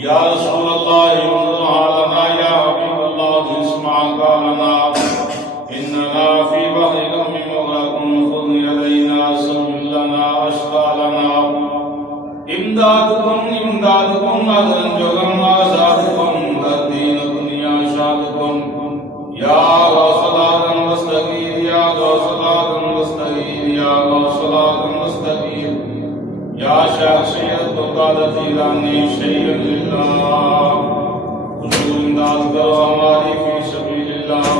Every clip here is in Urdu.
یا رسول اللہ انظر لنا یا حبیب اللہ اسمع قالنا اننا فی بحر غم مغرق خذ یدینا سمن لنا اشغالنا امدادکم اذن جگم آزادکم در دین دنیا شادکم یا غوث العالم واستغیر یا غوث العالم واستغیر یا غوث العالم واستغیر یا شخصیت قادت ایرانی شیخ اللہ حضور امداد کرو ہماری فی سبیل اللہ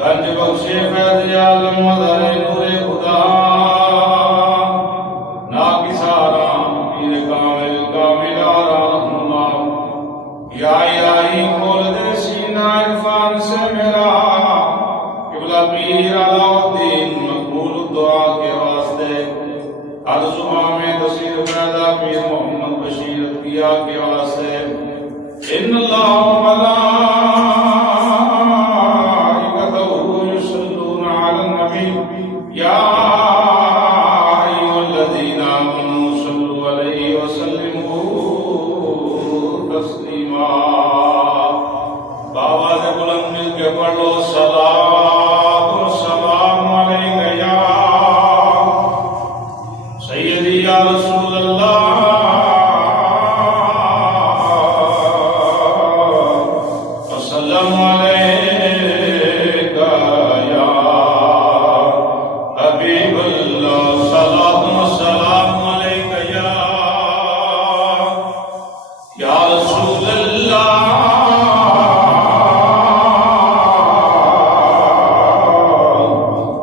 گنج بخشے فیض عالم مظہر نور خدا ناکسارا پیر کامل کامل آرام اللہ یا الہی کھول دے سینہ عرفان سے میرا قبلہ پیر علاء الدین مقبول دعا کے واسطے ارزمہ میں تصیر پیدا پیر محمد بشیر کیا کے واسطے ان اللہ ملائکتہ یصلون علی النبی یا ایھا الذین آمنوا صلوا علیہ وسلموا تسلیما بآواز بلند مل کے پڑھ لو صلاۃ و سلام علیک یا سیدی یا رسول اللہ وسلم علیک یا حبیب اللہ صلاۃ و سلام علیک یا رسول اللہ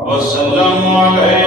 وسلم علیک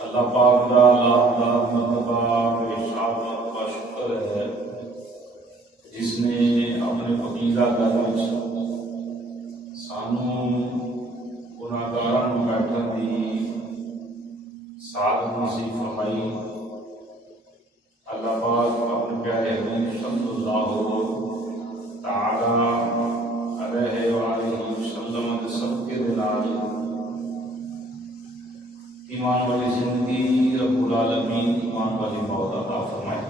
اللہ پاک دا لاکھ مرتبہ شامت کا شکر ہے جس نے اپنے پکیزہ گھر وچ سانوں گناہگاراں نوں بیٹھن دی سعادت نصیب فرمائی۔ اللہ پاک اپنے پیارے حبیب صلی اللہ تعالی علیہ وآلہ وسلم کے صدقے دے نال ایمان والی زندگی رب العالمین ایمان والی موت عطا فرمائے۔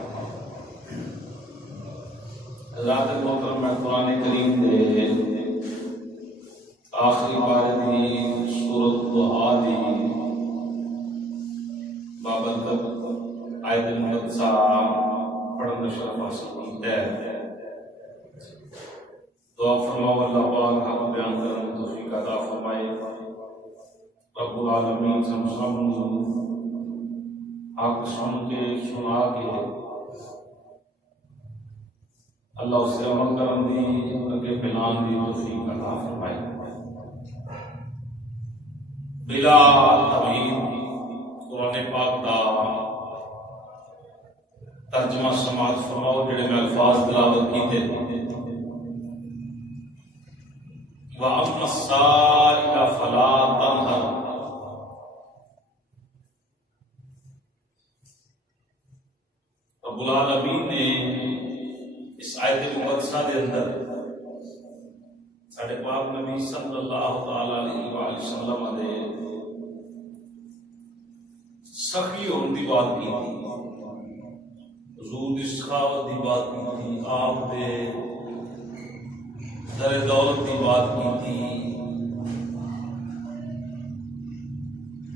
حضرات محترم، میں قرآن کریم دے آخری پارے دی سورۃ الضحیٰ دی بابرکت آیت مقدسہ پڑھن کا شرف حاصل کیتا ہے۔ دعا فرماؤ اللہ پاک حق بیان کرنے کی توفیق عطا فرمائے۔ رب العالمین سب حق سن کے سنا کے اللہ اس سے عمل کرن دی اگے پلان دی توفیق عطا فرمائے۔ بلا تمہید قرآن پاک دا ترجمہ سماعت فرماؤ جڑے میں الفاظ تلاوت کیتے وَأَمَّا السَّائِلَ فَلَا تَنْهَرْ۔ رب العالمین نے اس آیت مقدسہ دے اندر ساڈے پاک نبی صلی اللہ تعالی علیہ وآلہ وسلم دے سخی ہونے دی بات کی تھی، حضور دی سخاوت دی بات کی تھی، آپ دے در دولت دی بات کی تھی،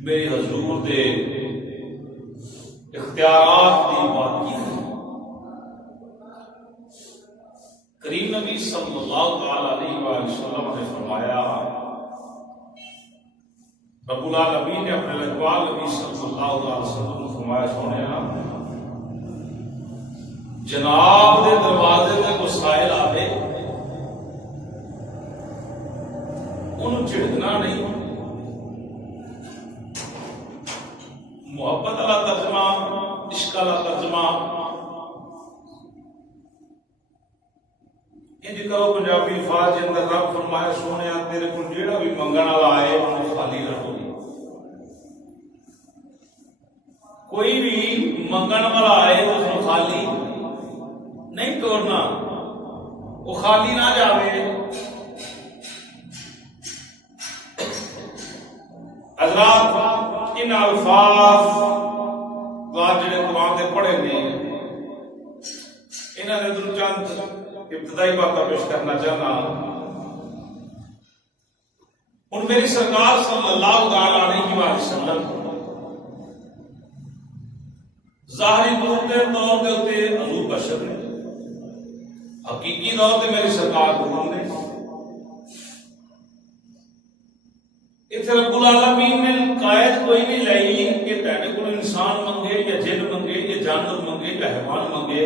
میرے حضور دے اختیارات دی بات کی تھی۔ کریم نبی صلی اللہ تعالی علیہ وآلہ وسلم نے فرمایا، رب العالمین نے اپنے اقبال نبی صلی اللہ علیہ وسلم نے فرمایا، سونیا جناب دے دروازے تے کوئی سائل آوے انہوں چڑکنا نہیں۔ محبت والا ترجمہ، عشق والا ترجمہ انج کرو پنجابی الفاظ کے اندر رب فرمایا، سونیا تیرے کو جیڑا بھی منگن والا آئے انہوں خالی رکھو۔ کوئی بھی منگن والا آئے تو اس کو خالی نہیں توڑنا، وہ خالی نہ جاوے۔ حضرات ان الفاظ جڑے قرآن دے پڑھے نے انہاں دے اندر چند ابتدائی باتیں پیش کرنا چاہنا۔ ہن میری سرکار صلی اللہ تعالی علیہ وآلہ وسلم ظاہری طور دے طور دے اوتے حضور بشر نے، حقیقی طور تے میری سرکار حکم نے۔ اتنے رب العالمین نے قائد کوئی نہیں لائی کہ تیرے کو انسان منگے یا جن منگے یا جانور منگے یا حیوان منگے،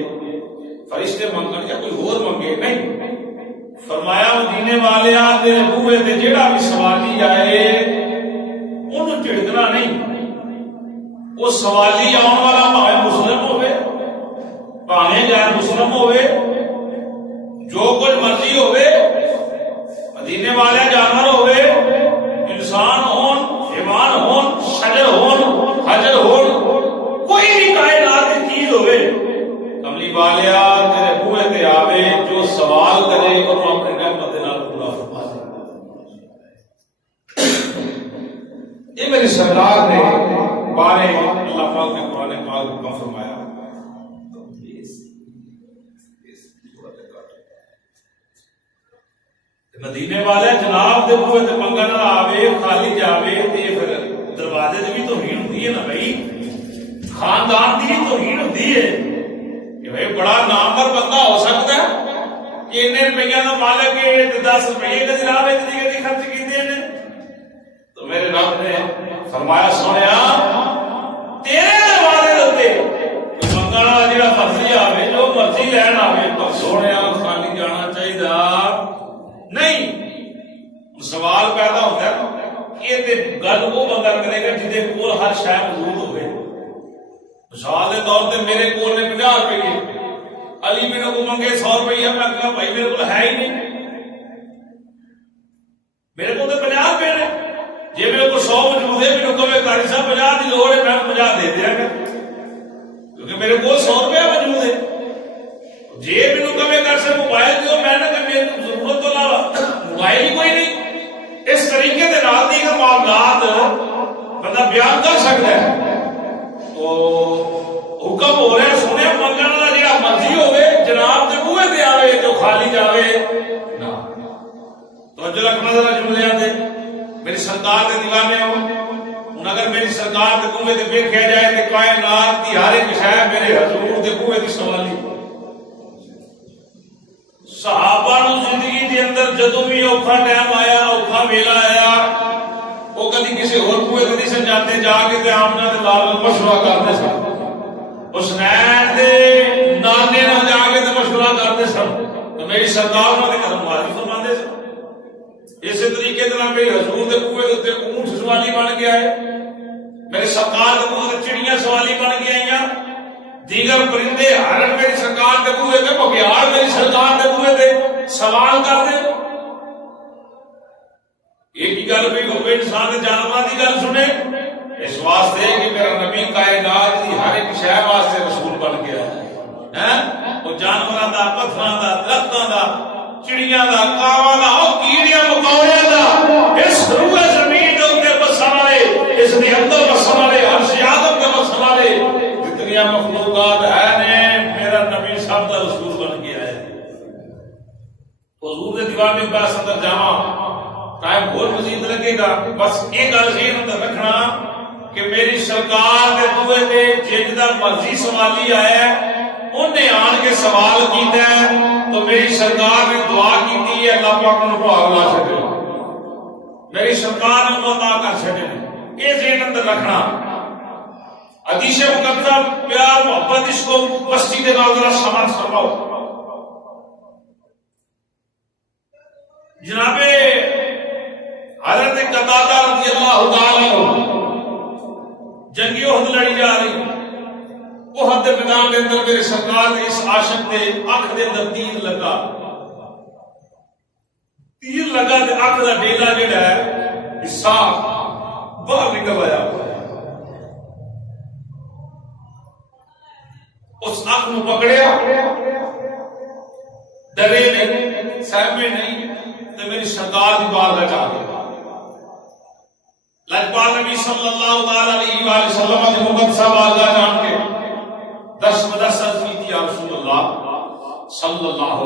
فرشتے منگن یا کوئی اور منگے، نہیں۔ فرمایا مدینے والے تیرے بوئے تے جیڑا بھی سوالی آئے انہوں چڑکنا نہیں۔ وہ سوالی آن والا بھاوے مسلم ہوئے بھاوے غیر مسلم ہوئے، جو کچھ مرضی ہوئے، مدینے والے جانور ہوئے، انسان ہون، حیوان ہون، شجر ہون، حجر ہون، کوئی بھی کائنات کی چیز ہوئے، کملی والیا تیرے بوئے تے آوے، جو سوال کرے اور اپنے نعمت نال پورا فرما دے۔ یہ میری سرکار نے بارے اللہ پاک نے قرآن پاک میں فرمایا۔ مدینے والے جناب دے بوئے تے منگن نہ آوے، خالی جاوے تے پھر دروازے دی بھی توہین ہوندی ہے نا بھائی، خاندان دی بھی توہین ہوندی ہے کہ بھائی بڑا نامور بندہ ہو سکتا ہے کہ انہیں روپیہ کا مالک ہے 10 روپئے کا جناب اتنی خرچ کیتے ہیں۔ تو میرے رب نے فرمایا، سونیا تیرے دروازے ہوتے منگن والا جڑا مرضی آوے، جو مرضی لین آوے، پر سونیا خالی جانا چاہیے نہیں۔ سوال پیدا ہوتا ہے یہ تے گل وہ بندہ کرے گا جہدے کول ہر شے موجود ہوئے، مثال کے طور پہ میرے کو 50 روپیے، علی میرے کو منگے 100 روپیہ، میں کہا بھائی میرے کو ہے ہی نہیں، میرے کو تو 50 روپے نے، جی میرے کو 100 موجود ہے، میرے کو قاری صاحب 50 کی لوڑ ہے، میں 50 دے دیا گا کیونکہ میرے کو 100 روپیہ موجود ہے۔ جی میرے کبھی کر سے موبائل دو، میں نے کہا میری ضرورت تو علاوہ موبائل ہی کوئی نہیں۔ اس طریقے کے نال دیگر معاملات بندہ بیان کر سکتا ہے۔ تو حکم ہو رہا ہے سونے منگن والا جہاں مرضی ہوئے جناب کے بوئے دے آوے جو خالی جاوے نہ۔ توجہ رکھنا ذرا جملیاں دے، میری سرکار کے دیوانے ہو ہوں، اگر میری سرکار کے بوئے دے دیکھا جائے کہ کائنات کی ہر ایک شے میرے حضور کے بوئے دی سوالی۔ صحابہ نو زندگی دے اندر جدوں بھی اوکھا ٹائم آیا، اوکھا ویلا آیا، وہ کدی کسی اور بوئے تے نہیں سن جاتے، جا کے تے آمنہ دے لال مشورہ کرتے سن، حسنین دے نانے نال جا کے تے مشورہ کرتے سن، تو میری سرکار نے کرم والی فرماندے سن۔ اسی طریقے طرح میری حضور دے بوئے تے اونٹ سوالی بن گیا ہے، میرے سرکار دے بوئے تے چڑیاں سوالی بن گئیاں، دیگر پرندے ہرن میری سرکار دے بوئے تے بگیار میری سرکار دے بوئے تے سوال کر دے۔ ایک ہی گل بھی ہوئے انسان جانور کی گل سنے، اس واسطے کہ میرا نبی کائنات کی ہر ایک شے واسطے رسول بن گیا ہے۔ وہ جانوراں دا، پتھراں دا، درختاں دا، چڑیاں دا، کاواں دا، او کیڑیاں مکوڑیاں دا، اس روئے زمین دے اوپر بسن والے، اس دے اندر بسن والے، عرش آدم دے بسن والے جتنی مخلوقات ہیں، میرا نبی سب دا رسول بن گیا ہے۔ حضور دے دیوان میں بس اندر جاواں ٹائم اور مزید لگے گا، بس ایک گل ذہن اندر رکھنا کہ میری سرکار دے بوئے تے جندا مرضی سوالی آیا ہے، انہیں آن کے سوال کیتا ہے تو میری سرکار نے دعا کی ہے اللہ پاک نے بھاگ لا چھڈے، میری سرکار نے عطا کر چھڈے، یہ ذہن اندر رکھنا۔ حدیث مقدسہ پیار محبت اس کو بستی دے نال ذرا سمجھ فرماؤ۔ جناب حضرت قتادہ رضی اللہ تعالی عنہ جنگی احد لڑی جا رہی، احد دے میدان دے اندر میرے سرکار نے اس عاشق دے اکھ دے اندر تیر لگا تے اکھ دا ڈیلا جڑا ہے حصہ باہر نکل آیا، اس اکھ نو پکڑیا، ڈرے نہیں، سہمے نہیں، تے میری سرکار دی بارگاہ جا گئے۔ لجپال نبی صلی اللہ علیہ وآلہ وسلم کے مقدسہ بارگاہ جان کے دس مدس عرض کی تھی، یا رسول اللہ صلی اللہ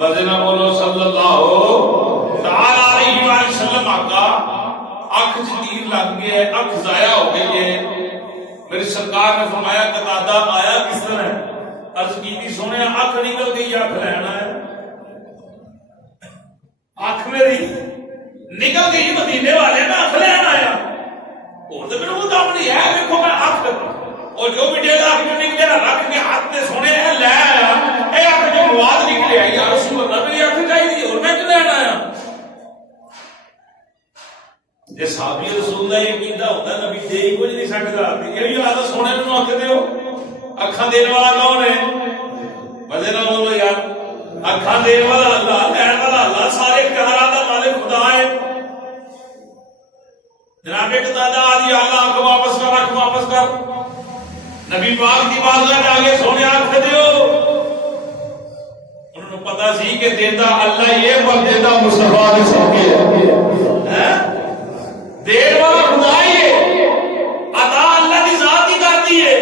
مدینہ بولو صلی اللہ تعالی علیہ وآلہ وسلم، آقا اکھ تیر لگ گیا ہے، اکھ ضائع ہو گئی ہے۔ میری سرکار نے فرمایا قتادہ آیا کس طرح؟ عرض کی تھی سونے اکھ نکل گئی، اکھ لینا ہے، اکھ میری نکل گئی مدینے والے میں اکھ لینا آیا، اور تو میرے مطابق نہیں ہے، دیکھو میں اکھ اور جو بھی ڈیلا اکھ میں نکلے رکھ کے ہاتھ میں سونے ہے لے آیا، اے اکھ جو مواد نکلے آئی، یا رسول اللہ میری اکھ چاہیے اور میں کیوں لینا آیا؟ جی صحابی رسول اللہ یہ کیتا ہوتا ہے نبی دے ہی کچھ نہیں سکتا، یہی حالت سونے میں اکھ دے ہو، اکھاں دینے والا کون ہے؟ وجہ نہ بولو یار، اکھاں دینے والا اللہ، لین والا اللہ، سارے اختیارات کا مالک خدا ہے۔ جناب قتادہ آج یا اللہ اکھ واپس کر، اکھ واپس کر، نبی پاک کی بارگاہ میں آگے سونے اکھ دیو، انہوں نے پتا سی کہ دیتا اللہ یہ پر دیتا مصطفیٰ نے سب کے دیر والا خدا ہی ہے، عطا اللہ کی ذات ہی کرتی ہے،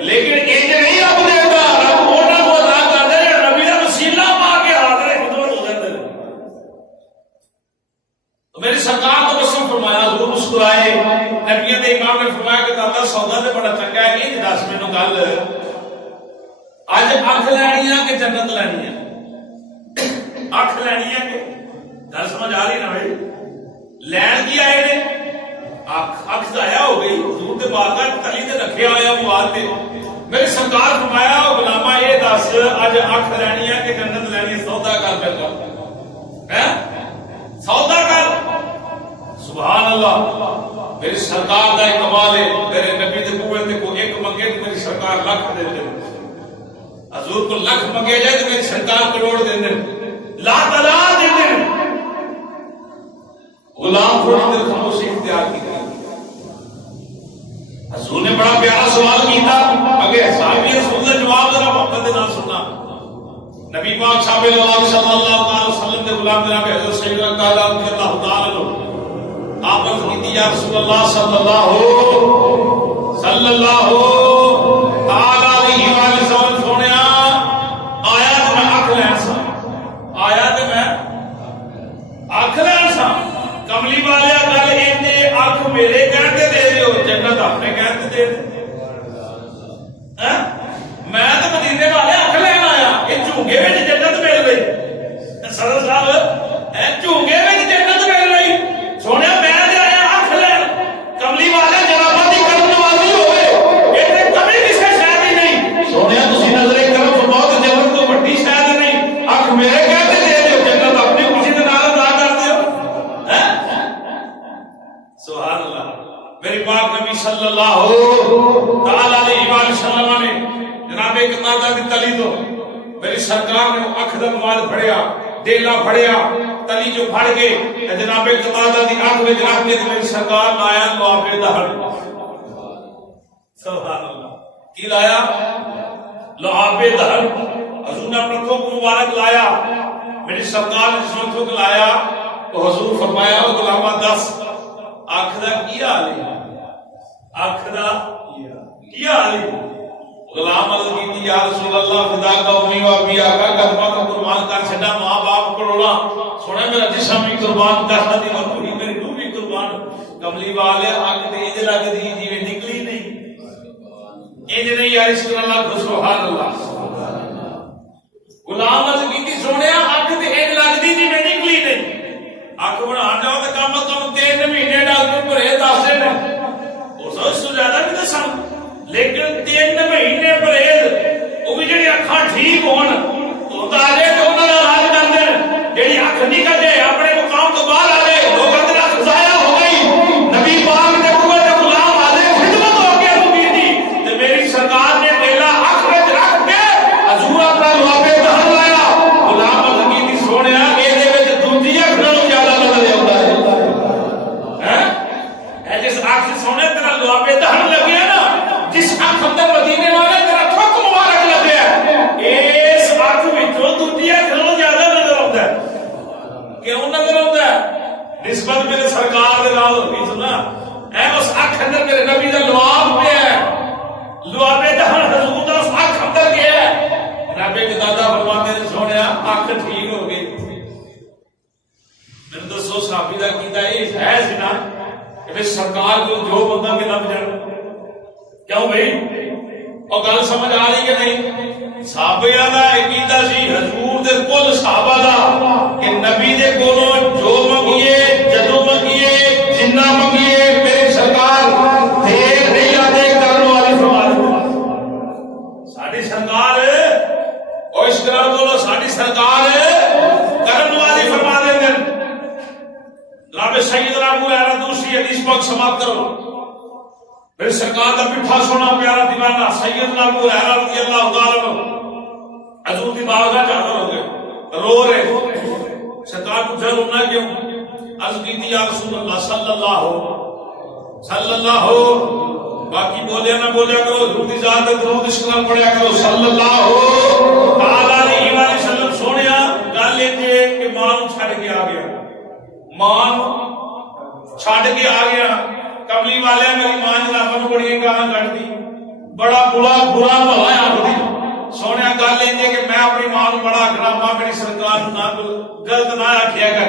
لیکن ایک نہیں رب دیتا، رب ہونا کو عطا کر دے، نبی کا وسیلہ پا کے حاضر خدمت ہو جاتے ہیں۔ تو میری سرکار کو بسم فرمایا، حضور مسکرائے، نبی دے امام نے فرمایا کہ تعالیٰ سودا تے بڑا چنگا ہے، یہ دس مینوں گل اج اکھ لینی ہے کہ جنت لینی ہے؟ اکھ لینی ہے کہ گل سمجھ آ رہی نا بھائی؟ لین کی آئے نے اکھ ضائع ہو گئی، حضور دے بارگاہ تلی تے رکھیا ہویا مواد تے، میری سرکار فرمایا غلامہ یہ دس اج اکھ لینی ہے کہ جنت لینی ہے؟ سودا کر پیا، سودا کر۔ سبحان اللہ، میری سرکار دا کمال ہے، لکھ دے دیں، حضور کو لکھ منگے جائے تو میری سرکار کروڑ دے دیں، لا تعداد دے دیں. غلام تھوڑی دیر خاموشی اختیار کی. حضور نے بڑا پیارا سوال کیا، اگر صحابی رسول نے جواب ذرا وقت نہ سننا. نبی پاک صلی اللہ علیہ وسلم نے غلام جناب حضرت سیدنا تعالیٰ رضی اللہ تعالیٰ عنہ آپ نے کی یا رسول اللہ صلی اللہ تعالیٰ علیہ وسلم سونے آیا تو میں آنکھ لین سا، آیا تو میں آنکھ لین سا. کملی والے گل اینے آنکھ میرے کہتے دے دے ہو، جنت اپنے کہتے دے دے. میں تو مدینے والے آنکھ لین آیا، یہ جھونگے میں جنت مل گئی. صدر صاحب جھونگے میں جنت مل گئی. سونے میں آیا آنکھ لین، کملی والے جنابوں کی کرم نوازی ہوئے، یہ کبھی کسی شاید ہی نہیں. سونے تسی نظر کرم فرماؤ تو جنت کو بڑی شاید نہیں. آنکھ میرے کہتے دے دے ہو، جنت اپنی خوشی کے نال ادا کرتے ہو. سبحان اللہ. میری پاک نبی صلی اللہ تعالی علیہ وسلم نے جناب قتادہ کی تلی تو میری سرکار نے اکھ دا مواد پھڑیا، ڈیلا پھڑیا، تلی جو پھڑ کے جناب قتادہ دی اکھ وچ رکھ کے میری سرکار لایا لعاب دہر. سبحان اللہ. کی لایا؟ لعاب دہر. حضور نے اپنا تھوک مبارک لایا، میری سرکار نے جس تھوک لایا تو حضور فرمایا او غلامہ دس آنکھ دا کیا حال ہے؟ آنکھ دا کیا حال ہے؟ غلام عرض کی یا رسول اللہ خدا کا امی و ابی آقا قدمہ کا قربان کر چھڑا، ماں باپ کروڑا سونا میرا جسم بھی قربان کر دی اور پوری میری روح بھی قربان. کملی والے آنکھ تے انج لگ دی جی نکلی نہیں، انج نہیں یار اس طرح اللہ سبحان اللہ. غلام عرض کی سونے آنکھ تے انج لگ دی جی نکلی نہیں. آنکھ بنا جاؤ تو کم از کم 3 مہینے ڈاکٹر پرہیز دستے ہیں، اس سے زیادہ بھی دسن، لیکن 3 مہینے پرہیز وہ بھی جڑی اکھاں ٹھیک ہون تو تارے تو انہاں دا علاج کر دین. جڑی اکھ نکل جائے اپنے مقام تو باہر آ جائے، لوگ اندر اکھ ضائع ہو گئی. نبی پاک نے قوت غلام حاضر خدمت ہو کے ہوئی تھی تے میری سرکار نے ڈیلا اکھ وچ رکھ کے حضور اپنا لعاب دہر لایا. غلام عرض کی سونیا اے دے وچ دوجی اکھ نالوں زیادہ نظر آوندا ہے. اے جس اکھ سے سونے تیرا لعاب دہر لگیا نا، جس اکھ اندر مدینے والے تیرا تھوک مبارک لگیا، اس اکھ وچوں دوجی اکھ نالوں زیادہ نظر آوندا ہے. کیوں نظر آوندا ہے؟ نسبت میرے سرکار دے نال ہوئی سنا. اے اس اکھ اندر میرے نبی دا لعاب پیا ہے، لعاب دہر حضور دا اس اکھ اندر گیا ہے. جناب قتادہ فرماتے ہیں سونیا اکھ ٹھیک ہو گئی. میں دسو صحابی دا کیتا یہ ہے سنا کہ سرکار کو جو بندہ کے لب جان. کیوں بھائی اور گل سمجھ آ رہی کہ نہیں؟ صحابیاں دا عقیدہ سی حضور دے کل صحابہ دا کہ نبی دے کولوں جو منگیے جدوں منگیے جنہ منگیے میرے سرکار دیر نہیں آتے کرن والی فرما دے. ساڈی سرکار اور اس طرح بولو ساڈی سرکار کرن والی فرما دے. جناب سیدنا ابو ہریرہ دوسری حدیث پاک سماعت کرو. میرے سرکار کا میٹھا سونا پیارا دیوانہ سیدنا ابو ہریرہ رضی اللہ تعالی عنہ حضور کی بارگاہ میں حاضر ہو گئے، رو رہے. سرکار کو ڈر ہونا کیوں؟ عرض کی تھی یا رسول اللہ صلی اللہ باقی بولیا نہ بولیا کرو، حضور کی ذات ہے درود شکر پڑھیا کرو صلی اللہ تعالی علیہ وسلم. سونیا گل یہ کہ ماں چھڑ کے آ گیا، ماں چھڑ کے آ گیا. کملی والے میری ماں جناب بڑی گالاں کڈدی، بڑا برا بھلا آکھدی. سونے گل یہ کہ میں اپنی ماں کو بڑا آکھنا، ماں میری سرکار نہ غلط نہ آکھیا کر،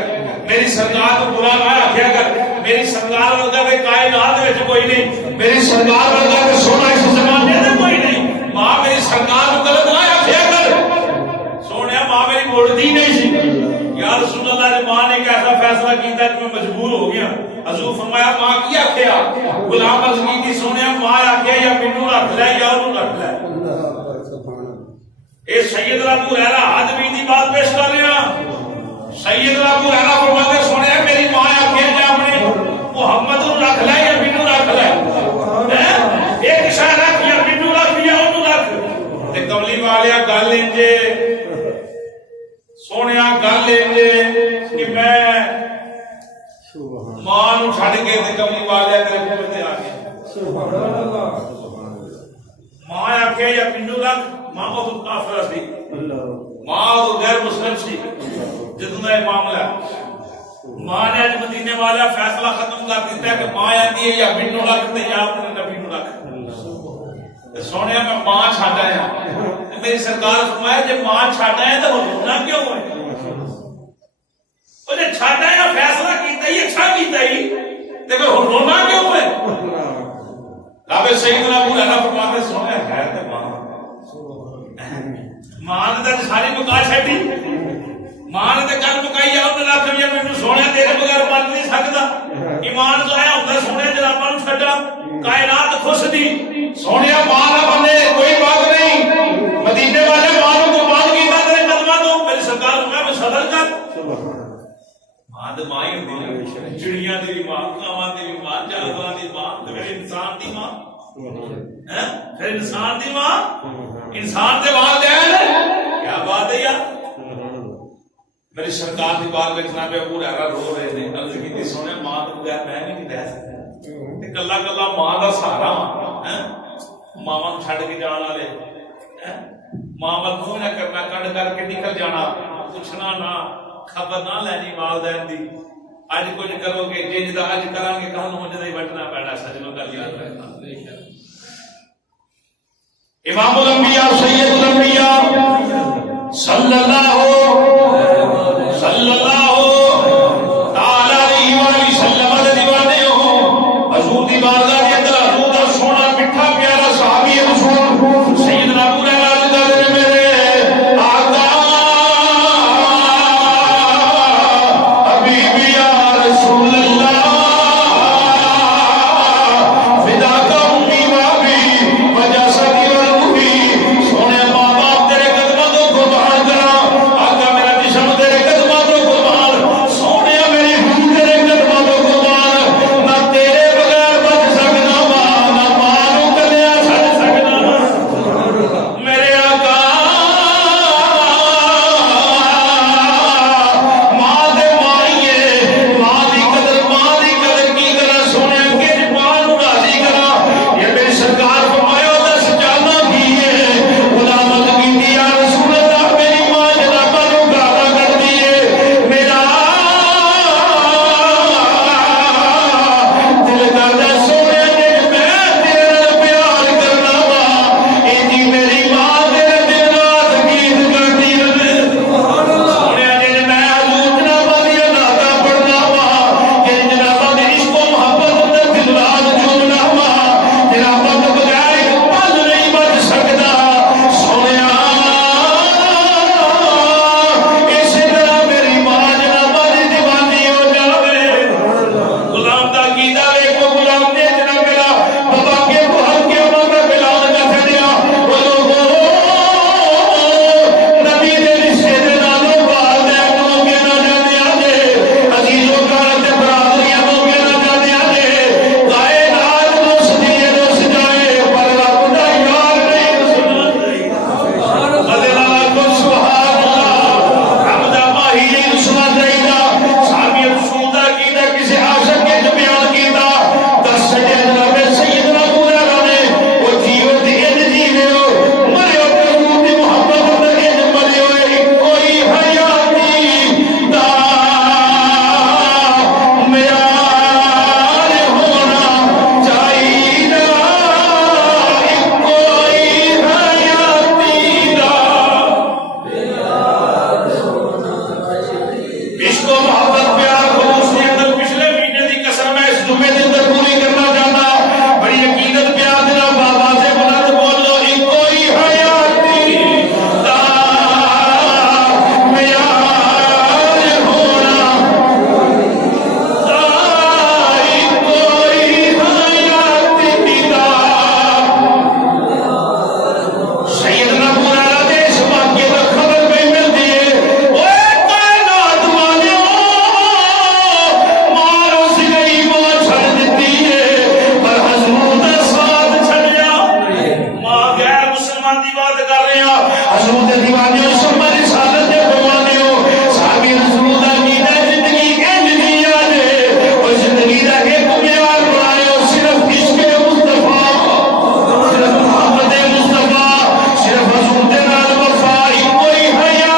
میری سرکار کو برا نہ آکھیا کر. میری سرکار ورگا تے کائنات وچ کوئی نہیں، میری سرکار ورگا تے سونا اس زمانے تے کوئی نہیں. ماں میری سرکار کو غلط نہ آکھیا کر. سونے ماں میری مڑدی نہیں سی. یا رسول اللہ نے ماں نے ایک ایسا فیصلہ کیتا کہ میں مجبور ہو گیا. حضور فرمایا ماں کی آکھیا؟ غلام عرض کی سونے ماں آکھیا یا مینوں رکھ لے یا اونوں رکھ لے. اے سیدنا ابو ہریرہ آدمی دی بات پیش کر رہے ہیں. سیدنا ابو ہریرہ فرماتے سونے میری ماں آکھیا جے اپنے محمد نوں رکھ لے یا مینوں رکھ لے. ایک شے رکھ یا مینوں رکھ یا اونوں رکھ ماں اور غیر مسلم سی جدوں یہ معاملہ ماں نے اج مدینے والا فیصلہ ختم کر دیتا ہے کہ ماں آتی ہے یا مینوں رکھ تے یا اپنے نبی نوں رکھ. سونے میں ماں چھڈ آیا میری سرکار فرمایا جے ماں چھڈ آیا تو رونا کیوں ہے؟ وہ جے چھڈ آیا فیصلہ کیتا ہی اچھا کیتا ہی تے پھر رونا کیوں ہے؟ رب سیدنا ابو ہریرہ فرماتے سونے ہے تے ماں نے تے ساری مکا چھڈی ماں نے تے گل مکائی آ انہاں آکھیا یا مینوں سونے تیرے بغیر مر نہیں سکدا ایمان ضائع ہوندا سونے جناباں نوں چھڈا کائنات خوش دی سونے ماں نہ بنے کوئی بات نہیں مدینے والے ماں نوں قربان کیتا تیرے قدماں تو میری سرکار میں صبر کر ماں تے ماں ہی ہوندی ہے چڑیاں دی ماں کاواں دی ماں جانوراں دی ماں تے انسان دی ماں ہیں پھر انسان دی ماں انسان دے والدین کیا بات ہے یار میری سرکار کی بات میں جناب ابو ہریرہ رو رہے ہیں عرض کی سونے ماں تو بغیر میں بھی نہیں رہ سکتا کلا کلا ماں کا سہارا ماوا نوں چھڈ کے جان والے ماں ول منہ نہ کرنا کڈ کر کے نکل جانا پوچھنا نہ خبر نہ لینی والدین دی اج کچھ کرو گے جنج دا اج کران گے کل نوں جدی بٹنا پینا سجنوں کا یاد رکھنا امام الانبیاء سید الانبیاء صلی اللہ تعالی علیہ وآلہ وسلم دے دیوانے ہو حضور دی بارگاہ دے اندر حضور دا سونا میٹھا پیارا صحابی رسول سیدنا ابو ہریرہ دے میرے آقا حبیبی یا رسول اللہ فداک امی و ابی و جسدی و روحی سونے ماں باپ تیرے قدموں کو قربان کرا آقا میرا جسم تیرے قدموں کو قربان سونے میری روح تیرے قدموں کو قربان نہ تیرے بغیر بچ سکنا ماں نہ ماں نوں کدیا چھڈ سکنا میرے آقا ماں دے مائیے ماں دی قدر کی کرا سونے کہ ماں نوں راضی کرا یہ میری سرکار فرمایا دس جانا کی ہے غلامت کی یا رسول اللہ میری ماں جناباں نوں گالاں کڈدی ہے میرا دل کردا سونے جے میں تیرے نال پیار کرنا وا ایندی میری ماں تیرے دل رات گیت گاندی رہے سونے جے میں حضور جناباں دی نعتاں پڑھنا وا کہ جناباں دی عشق و محبت تے دل رات جھومنا وا جناباں تو بغیر ایک پل نہیں بچ سکدا سونیا اسی طرح میری ماں جناباں دی دیوانی ہو جاوے غلام دا عقیدہ ویکھو غلام نے جناب میرا بابا کے بہل کے ماں بلال کا چھڈیا وہ لوگوں نبی دے رشتے دے نالوں والدین نوں کہ نہ جاندے آجے عزیزوں کار تے برادریاں نوں کہ نہ جاندے آجے کائنات دوست جائے پر رب دا یار نہیں سننا چاہیے اللہ کو سبحان اللہ رب دا ماہی نہیں سننا چاہیے صحابی رسول دا عقیدہ کسی عاشق کے جو بیان کیتا دس سجے جناب سیدنا ابو ہریرہ نے وہ جیو دی انج جیوے ہو مرے ہو تے حضور دی محبت تے انج مرے ہوئے کوئی حیاتی دا میار ہونا چاہیے کوئی حیاتی دا عشق و محبت پیار خلوص کے اندر پچھلے مہینے دی قسم میں اس جمعے کے اندر پوری کرنا چاہتا بڑی عقیدت پیار دینا بابا سے بلند بول لو کوئی حیاتی دا میار ہونا کوئی حیاتی دا سیدنا ابو ہریرہ دے اس واقعے دا خبر پہ ملتی ہے اوے کائنات والیو مارو سی گئی ماں چھڈ دتی ہے پر حضور دا ساتھ چھڈیا ماں غیر مسلمان دی بات کر رہے ہیں حضور دے دیوانے سب رسالت دے دیوانے ہو صحابی رسول دا عقیدہ زندگی انج دی ہے اور زندگی دا ایک معیار بنایا صرف عشق مصطفیٰ صرف محبت مصطفیٰ صرف حضور دے نال وفا کوئی حیا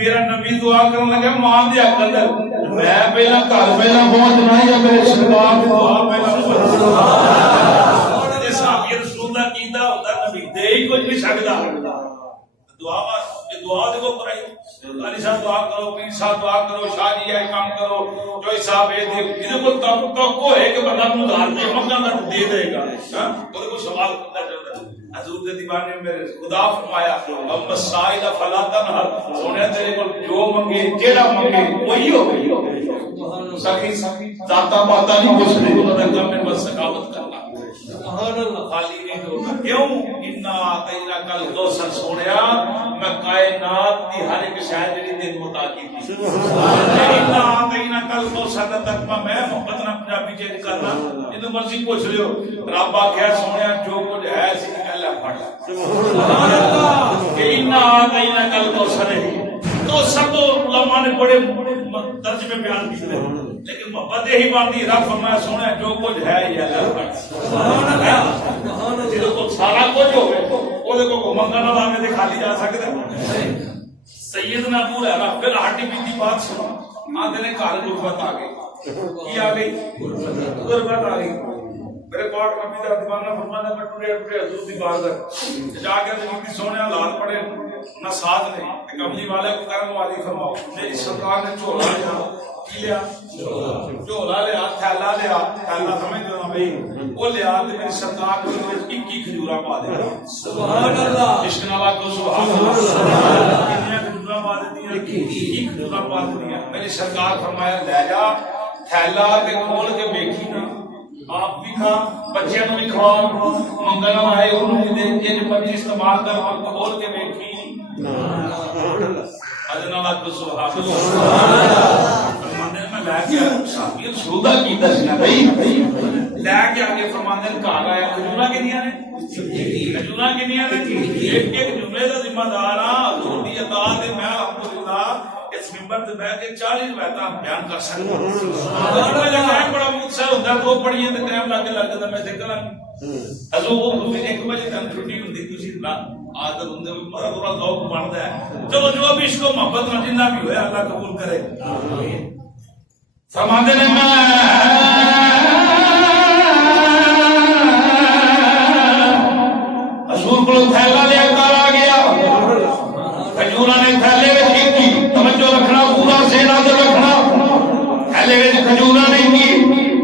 میرا نبی دعا کرنے لگا ماں دے حق اندر میں پہلا گھر پہلا پہنچنا یا میرے سرکار دی دعا پہلا تے صحابی رسول اللہ کیتا ہوندا نبی دے ہی کچھ نہیں سکدا دعا دعا دے کو کرائی علی صاحب دعا کرو پیر صاحب دعا کرو شاہ جی یہ کام کرو جو صاحب یہ دے کو تو ہے کہ بندہ نوں ہزار روپے منگا دے دے گا ہاں اودے کو سوال کرتا چلدا حضور دے دیوانے میرے خدا فرمایا ام سائل فلا تنہر سونے تیرے کو جو منگے جیڑا منگے وہی ہو گئی سخی ذاتا پاتا نہیں کچھ نہیں انہوں نے کام میں بس سخاوت کرنا سبحان اللہ خالی نہیں ہونا کیوں انا آتینا کل کوثر سونیا میں کائنات دی ہر ایک شے جڑی دین متا کیتی انا آتینا کل کوثر تک میں محبت نہ پنجابی چینج کرنا جدوں مرضی پوچھ لیو رب آکھیا سونیا جو کچھ ہے سی اللہ پڑھ سبحان اللہ کہ انا آتینا کل کوثر ہے تو سب علماء نے بڑے ترجمے بیان کیتے لیکن محبت یہی بنتی رب فرمایا سونا جو کچھ ہے یہ اللہ کا سبحان اللہ جدوں کو سارا کچھ ہوے اودے کو منگن والا میں تے خالی جا سکدا سیدنا ابو ہریرہ پھر ہڈی بیتی بات سنو آندے نے گھر غربت آ گئی کی آ گئی غربت آ گئی میرے پاٹ کبھی دا دیوانہ فرمانا میں ٹرے حضور دی بار دا جا کے دی سونے حالات پڑے نہ ساتھ نے کملی والے کو کرم والی فرماؤ میری سرکار نے جھولا لیا کی لیا جھولا لیا تھیلا لیا تھیلا سمجھ دو بھائی وہ لیا تے میری سرکار نے اس 21 کھجورا پا دیا سبحان اللہ عشق نواز کو سبحان اللہ کتنے کھجورا پا دیا 21 کھجورا پا دیا میری سرکار فرمایا لے جا تھیلا تے کھول کے دیکھی نا آپ بھی کھا بچیاں نوں بھی کھوا منگن آئے انہوں بھی دے کے جو بچے استعمال کر کھول کے دیکھی اجنا اللہ کو سبحان اللہ فرمانے میں لے کے صحابی سودا کیتا سی نا بھائی لے کے آگے فرمانے گھر آیا کھجورا کنیاں نے کھجورا کنیاں نے ایک ایک جملے دا ذمہ دار حضور دی عطا تے میں الحمدللہ اس منبر تے بیٹھ کے 40 روایتاں بیان کر سکتا ہوں سبحان اللہ بڑا متصل ہوندا تو پڑھیاں تے ٹائم لگدا میں ذکر حضور ایک بجے تک چھٹی ہوندی کسی نا عادت ہوندے بڑا بڑا ذوق بندا ہے چلو جو بھی اس کو محبت نہ جنہ بھی ہویا اللہ قبول کرے آمین فرماندے نے میں حضور کو تھیلا لے کر آ گیا کھجوراں نے تھیلے وچ کی توجہ رکھنا پورا سینا تے رکھنا تھیلے وچ کھجوراں نے کی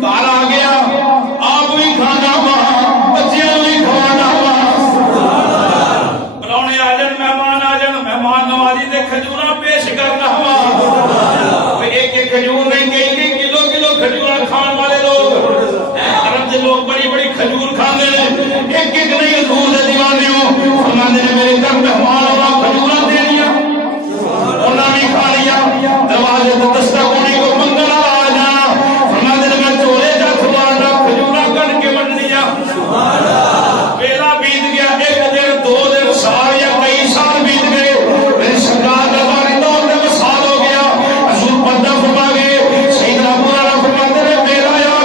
گھر آ گیا آپ بھی کھانا وا بچیاں بھی کھوانا وا پرانے آ جان مہمان نوازی تے کھجوراں پیش کرنا وا ایک ایک کھجور نہیں کئی کلو کھجوراں کھان والے لوگ عرب دے لوگ بڑی بڑی کھجور کھاندے نے ایک ایک نہیں حضور دے دیوانے ہو فرماندے نے میرے گھر مہمان آ کھجوراں دے دیا انہاں بھی کھا لیا دروازے تے دستک ہونے کو منگل آ جانا فرماندے نے میں چولے دا کھوانا کھجوراں کٹ کے بننیاں سبحان اللہ ویلا بیت گیا ایک دن دو دن سال یا کئی سال بیت گئے میری سرکار دا بارے دور دے وصال ہو گیا حضور پردہ فرما گئے سیدنا ابو ہریرہ فرماتے نے میرا یا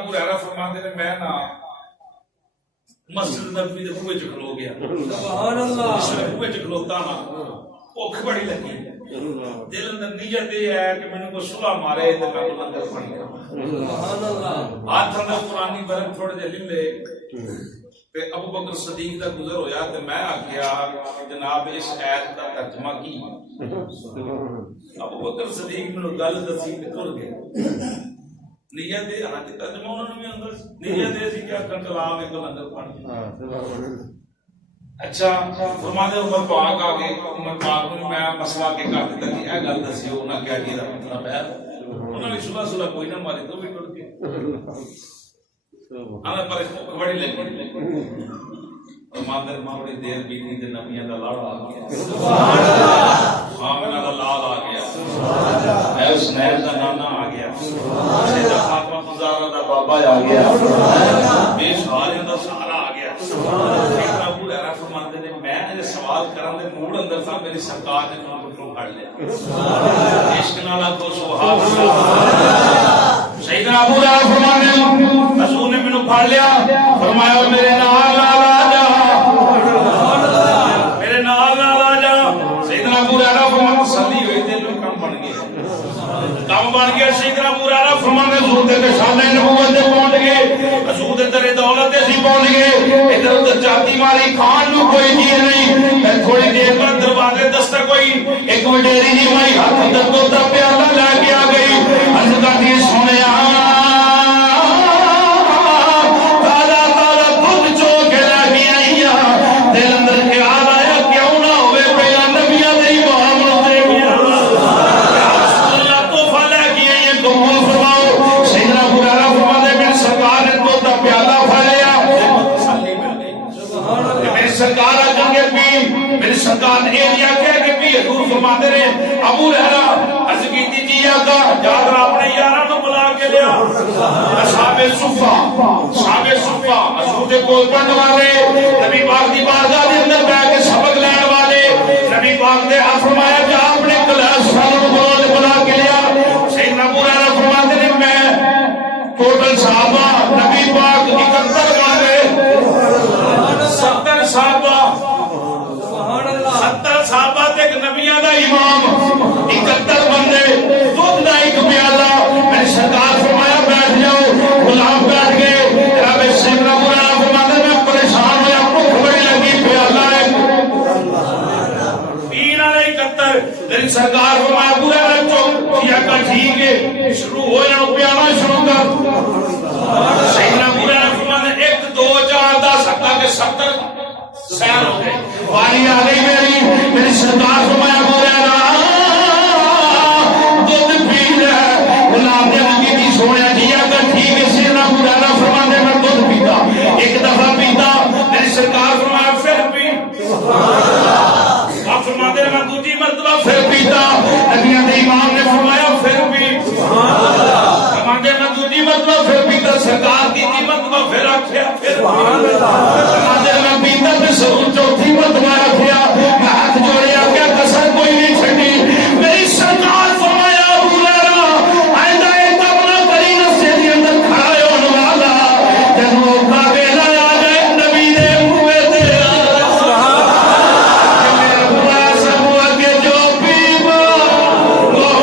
ابو ہریرہ فرماتے ہیں میں نا مسجد نبوی دے بوئے چ کھلو گیا سبحان اللہ بوئے چ کھلوتا نا بھوک بڑی لگی دل اندر نیت یہ ہے کہ میں نے کو صبح مارے تو میں اندر پانی کھاواں سبحان اللہ ہاتھ اندر قرآنی برک تھوڑے دے لے تے ابو بکر صدیق دا گزر ہویا تے میں آکھیا جناب اس آیت دا ترجمہ کی ابو بکر صدیق نے گل دسی تے ٹر گئے نیت ہے ہاں تے ترجمہ انہوں نے اندر نیت ہے سی کہ کلام ایک اندر پانی اچھا فرماتے عمر پاک آگے عمر پاک نے میں مسئلہ کے کر دیتا کہ اے گل دسی انہاں کیا جی دا مطلب ہے انہاں نے صبح کوئی نہ ماری تو بھی ٹر گئے آنا پر بڑی لگی اور ماندر ماں بڑی دیر بیتی تے نبیاں دا لاڑا آ گیا سبحان اللہ آمنہ دا لال آ گیا سبحان اللہ اے حسنین دا نانا آ گیا سبحان اللہ سیدہ فاطمہ مزارہ دا بابا آ گیا سبحان اللہ بے سہاریاں دا سہارا آ گیا سبحان اللہ سیدنا ابو ہریرہ فرماتے ہیں میں نے سوال کرن دے موڈ اندر تھا میری سرکار نے مجھ کو پھڑ لیا سبحان اللہ عشق نال کو سبحان اللہ سیدنا ابو ہریرہ فرماتے ہیں رسول نے مینوں پھڑ لیا فرمایا میرے نال آ جا میرے نال آ جا سیدنا ابو ہریرہ فرماتے صلی ہوئی تے لوگ کم بن گئے سیدنا ابو ہریرہ فرماتے حضور دے شان نبوت تے پہنچ گئے حضور دے در دولت تے سی پہنچ گئے ادھر ادھر جاتی ماری کھان نو کوئی چیز نہیں تھوڑی دیر بعد دروازے دستک ہوئی ایک وڈیری جی مائی ہاتھ اندر تو پیالہ لے کے آ گئی عرض کرتی سنیا سرکار نے یہ کہہ کہ بھی حضور فرماتے ہیں ابو ہریرہ عرض کیتی جی آقا جاگر اپنے یاراں نوں بلا کے لیا اصحاب صفہ حضور دے کول پڑھن والے نبی پاک دی بارگاہ دے اندر بیٹھ کے سبق لین والے نبی پاک نے فرمایا جا اپنے کلاس والوں کو بلا کے لیا سیدنا ابو ہریرہ فرماتے ہیں میں ٹوٹل صحابہ نبی پاک 71 بن گئے 70 صحابہ 70 صحابہ ایک نبیاں دا امام 71 بندے دودھ دا ایک پیالہ میں سرکار فرمایا بیٹھ جاؤ غلام بیٹھ گئے رب سیدنا ابو ہریرہ فرماتے میں پریشان ہویا بھوک بڑی لگی پیالہ ہے پین والے 71 میری سرکار فرمایا ابو ہریرہ چوک کیا کا ٹھیک ہے شروع ہو جاؤ پیالہ شروع کر سیدنا ابو ہریرہ فرماتے 1 2 4 10 حتیٰ کہ 70 سیر ہو گئے واری آ گئی میری سرکار فرمایا ابو ہریرہ دودھ پی لے غلام نے لگی تھی سونے دیا کر ٹھیک ہے سیدنا ابو ہریرہ فرماتے میں دودھ پیتا ایک دفعہ پیتا میری سرکار فرمایا پھر پی آپ فرماتے ہیں میں دوسری مرتبہ پھر پیتا نبیوں نے امام نے فرمایا پھر پی فرماتے ہیں میں دوسری مرتبہ پھر پیتا سرکار تیسری مرتبہ پھر آکھیا پھر فرماتے ہیں میں پیتا پھر ضرور چوتھی مرتبہ آکھیا میں ہاتھ جوڑیا کیا کسر کوئی نہیں چھٹی میری سرکار فرمایا ابو ہریرہ آئندہ ایک اپنا کری رسے دی اندر کھڑا ہونے والا جب موقع ویلا آ جائے نبی دے ہوئے تیرا میرا بڑا سب اگے جو پیوا وہ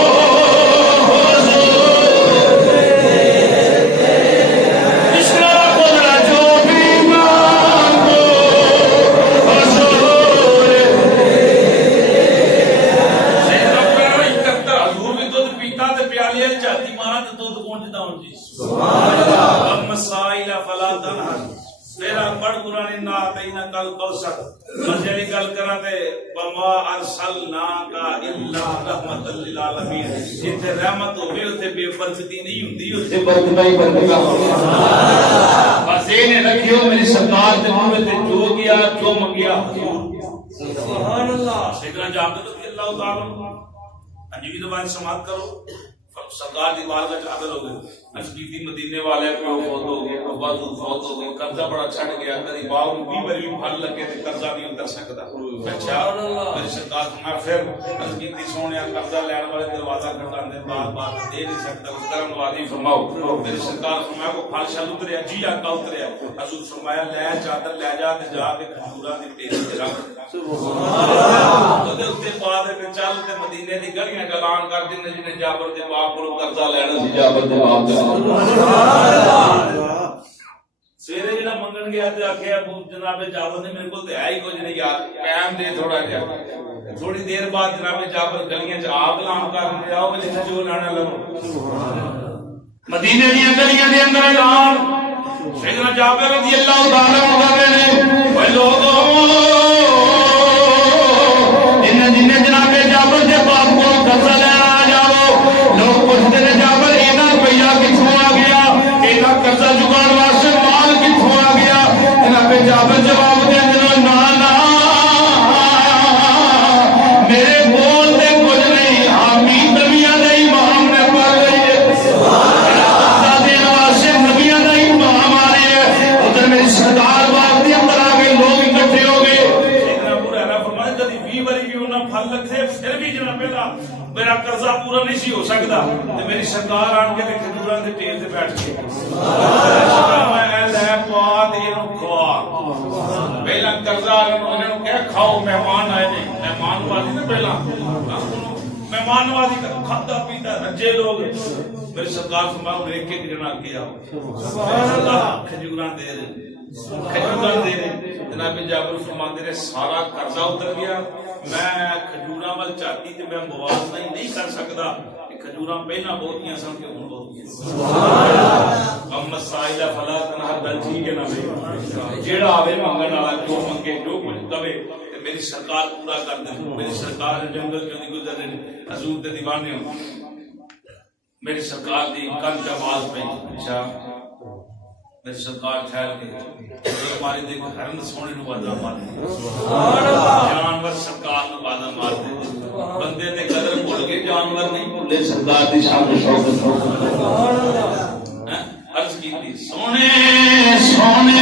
اس طرح خدا جو پیوا کل کوثر مجھے گل کرا تے وما ارسلناک الا رحمت للعالمین جتھے رحمت ہوے اوتھے بے برکتی نہیں ہوندی اوتھے برکت ہی برکت بس یہ نے رکھیو میری سرکار دے منہ تے جو گیا جو منگیا سبحان اللہ سیدنا جابر رضی اللہ تعالی عنہ انجی بھی زبان سماعت کرو سرکار دی بارگاہ میں حاضر ہو گئے کی مدینے والے پیو فوت ہو گئے، ابا فوت ہو گئے، قرضہ بڑا چھڑ گیا، کدی باپ نوں 20 باری پھل لگے تے قرضہ نہیں اتر سکدا. اچھا میری سرکار میں پھر عرض کی سونے قرضہ لین والے دروازہ کھٹاندے بات بات دے نہیں سکتا، اس طرح نوازی فرماؤ. میری سرکار فرمایا کو پھل شل اتریا، جی آقا اتریا. حضور فرمایا لے چادر لے جا تے جا کے کھجوراں دی ٹیری تے رکھ. سبحان اللہ. تے اوتے پا دے تے چل تے مدینے دی گلیاں اعلان کر دین جی نے جابر دے باپ کولوں قرضہ لینا سی، جابر دے باپ دے. سویرے جڑا منگن گیا تے آکھیا ابو جناب جابر نے میرے کول تے ہے ہی کچھ نہیں یار، ٹائم دے تھوڑا جہا. تھوڑی دیر بعد جناب جابر گلیاں چ آپ اعلان کر دے آؤ مجھے جو لانا لو. مدینے دی گلیاں دے اندر اعلان سیدنا جابر رضی اللہ تعالی عنہ کہتے ہیں اے لوگوں جن جناب جابر دے باپ کو قرضہ لینا آ جاؤ. لوگ پوچھتے ہیں جابر اینا روپیہ کتھوں آ گیا، اینا قرضہ چکان واسطے مال کتھوں آ گیا. جناب جابر جواب دے دنوں نا نا میرے بول دے کچھ نہیں، حامی نبیاں دے امام نے پڑھ رہی ہے. قرضہ دینے واسطے نبیاں دے امام آ رہے ہیں. ادھر میری سرکار باغ دے اندر آ گئے، لوگ اکٹھے ہو گئے. پھل لگتے پھر بھی جناب میرا قرضہ پورا نہیں سی ہو سکتا. میری سرکار آن کے کھجوراں دے ٹیل تے بیٹھ کے پہلا قرضہ انہوں کہہ کھاؤ، مہمان آئے نے، مہمان نوازی نا پہلا مہمان نوازی کھاتا پیتا رجے لوگ. میری سرکار فرمایا ایک ایک جنا کیا کھجوراں دے رہے جناب جابر فرماتے رہے سارا قرضہ اتر گیا. میں کھجوراں وال چاہتی تے میں موازنہ ہی نہیں کر سکتا کہ کھجوراں پہلا بہت ہی سن کے ہن بہت ہی. اما سائلہ فلا تنہر دل ٹھیک ہے نا جیڑا آوے منگن والا جو منگے جو کچھ کہے تے میری سرکار پورا کر دے. میری سرکار جنگل جو نہیں گزر رہے حضور دے دیوانے ہو. میری سرکار دی کن آواز پہ اچھا میری سرکار ٹھہر کے ہماری دیکھ ہرن سونے نو بازا مارتے، جانور سرکار نو بازا مارتے. بندے تے قدر بھول گئے، جانور نہیں بھولے سرکار دی شان شوکت. عرض کی تھی سونے سونے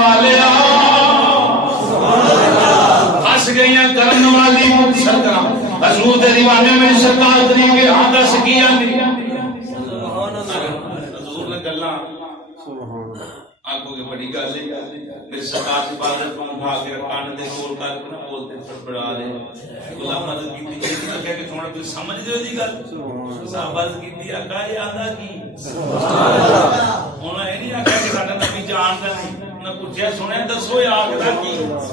والیا ہس گئیاں کرن والی سرکار. حضور دے دیوانے میں سرکار ترین کے ہاں دس کیا حضور نے گلاں آنکھوں کے بڑی گل ہے. میرے سرکار کی بادل کو اٹھا کے کان دے کول کر کے نہ بولتے بڑا رہے غلام مدد کی تھی کہ تھوڑا کوئی سمجھ دے دی گل. صحابہ کی تھی آقا یہ آندا کی انہاں اے نہیں آکھیا کہ ساڈا نبی جاندا نہیں، نہ پوچھیا سنیا دسو یہ آکھدا کی.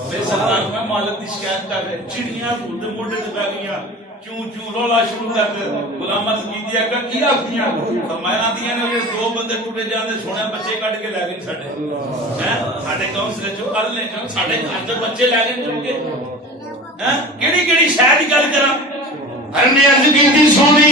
میرے سرکار میں مالک دی شکایت کر رہے چڑیاں بوٹے موٹے تے پہ گئیاں چوں چوں رولا شروع کر دے. غلام کی دیا کہ کی آکھیاں فرمایا دیاں نے دو بندے ٹوٹے جاندے سونے بچے کٹ کے لے گئے ساڈے ہیں ساڈے قوم سے جو کل نے ساڈے گھر تے بچے لے گئے چوں کے ہیں کیڑی کیڑی شے دی گل کراں. ہر نے عرض کیتی سونی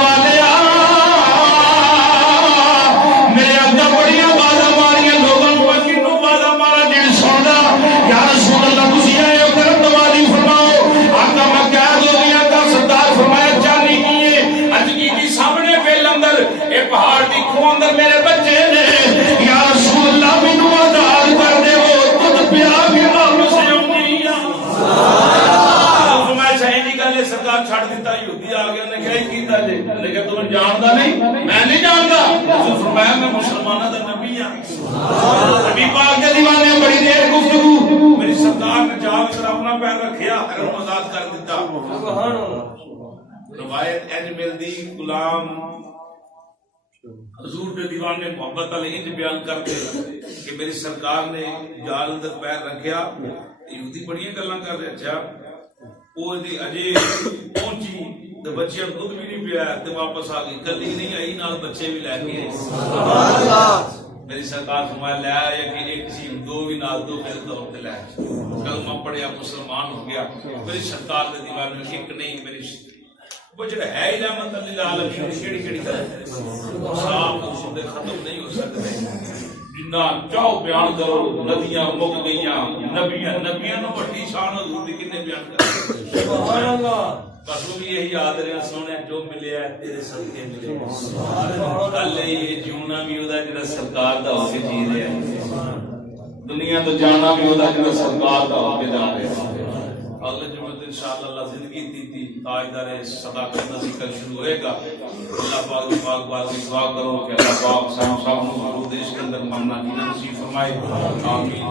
والیا میرے اگے بڑیاں بازاں ماریاں لوگاں کو کینو بازاں مارا جڑ سوندا یا رسول اللہ تسی آئے ہو کرم نوازی فرماؤ. آقا میں کہہ دو گیا کا سردار فرمایا چالی کیے اج کی سامنے بیل اندر اے پہاڑ دی کھو اندر میرے بچے نے یا رسول اللہ مینوں آزاد کر دے وہ خود پیا کے نام سے اونگیاں. فرمایا چاہیے نہیں گل سرکار چھڑ دیتا یہودی آ گیا نے کہا کیتا جے نے کہ تم جاندا نہیں میں نہیں جاندا. فرمایا میں مسلماناں دا نبی ہاں. نبی پاک دے دیوانے بڑی دیر گفتگو میری سرکار نے جا کر اپنا پیر رکھیا حرم آزاد کر دیتا. سبحان اللہ. روایت انج ملدی غلام حضور کے دیوان میں محبت علیہ انج بیان کرتے کہ میری سرکار نے جال اندر پیر رکھیا یہودی بڑی گلاں کر رہے. اچھا وہ دی اجے پہنچی تے بچیاں دودھ بھی نہیں پیا تے واپس آ گئی کلی نہیں آئی نال بچے بھی لے کے. سبحان اللہ. میری سرکار فرمایا لے آیا کہ ایک سی دو بھی نال دو پھر دور تے لے کلمہ پڑھیا مسلمان ہو گیا. میری سرکار دے دیوان میں ایک نہیں میری وہ جڑا ہے رحمت للعالمین کیڑی کیڑی گل صاحب دے ختم نہیں ہو سکتے. جنہ چاہو بیان کرو ندیاں مک گئیاں نبیاں نو بڑی شان حضور دی کنے بیان کر. سبحان اللہ. بس وہ بھی یہی یاد رہا سونے جو ملے ہے تیرے صدقے ملے کل یہ جیونا بھی وہ جڑا سرکار دا ہو کے جی رہا ہے دنیا تو جانا بھی وہ جڑا سرکار دا ہو کے جا رہا ہے اگلے جمعے تو انشاءاللہ اللہ زندگی دی تاجدار صداقت کا ذکر شروع ہوئے گا اللہ پاک بار کی دعا کرو کہ اللہ پاک صاحب کو دیش کے اندر ماننا نصیب فرمائے آمین